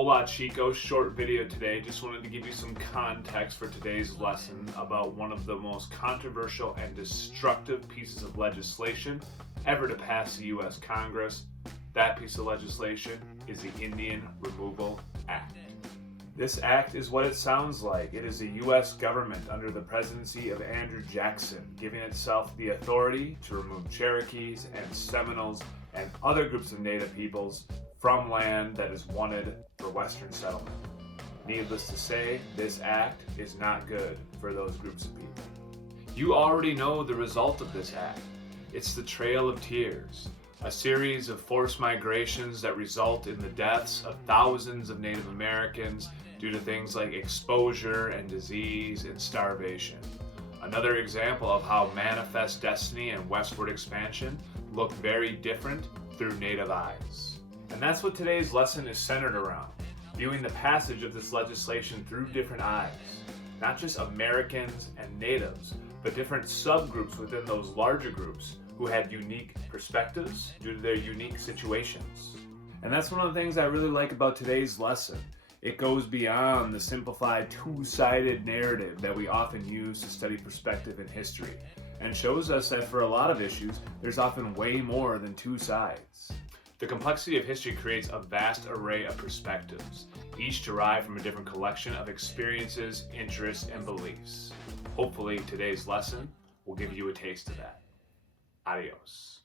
Hola chicos, short video today. Just wanted to give you some context for today's lesson about one of the most controversial and destructive pieces of legislation ever to pass the US Congress. That piece of legislation is the Indian Removal Act. This act is what it sounds like. It is the US government under the presidency of Andrew Jackson giving itself the authority to remove Cherokees and Seminoles and other groups of native peoples from land that is wanted for Western settlement. Needless to say, this act is not good for those groups of people. You already know the result of this act. It's the Trail of Tears, a series of forced migrations that result in the deaths of thousands of Native Americans due to things like exposure and disease and starvation. Another example of how manifest destiny and westward expansion look very different through Native eyes. And that's what today's lesson is centered around, viewing the passage of this legislation through different eyes. Not just Americans and Natives, but different subgroups within those larger groups who had unique perspectives due to their unique situations. And that's one of the things I really like about today's lesson. It goes beyond the simplified two-sided narrative that we often use to study perspective in history, and shows us that for a lot of issues, there's often way more than two sides. The complexity of history creates a vast array of perspectives, each derived from a different collection of experiences, interests, and beliefs. Hopefully, today's lesson will give you a taste of that. Adios.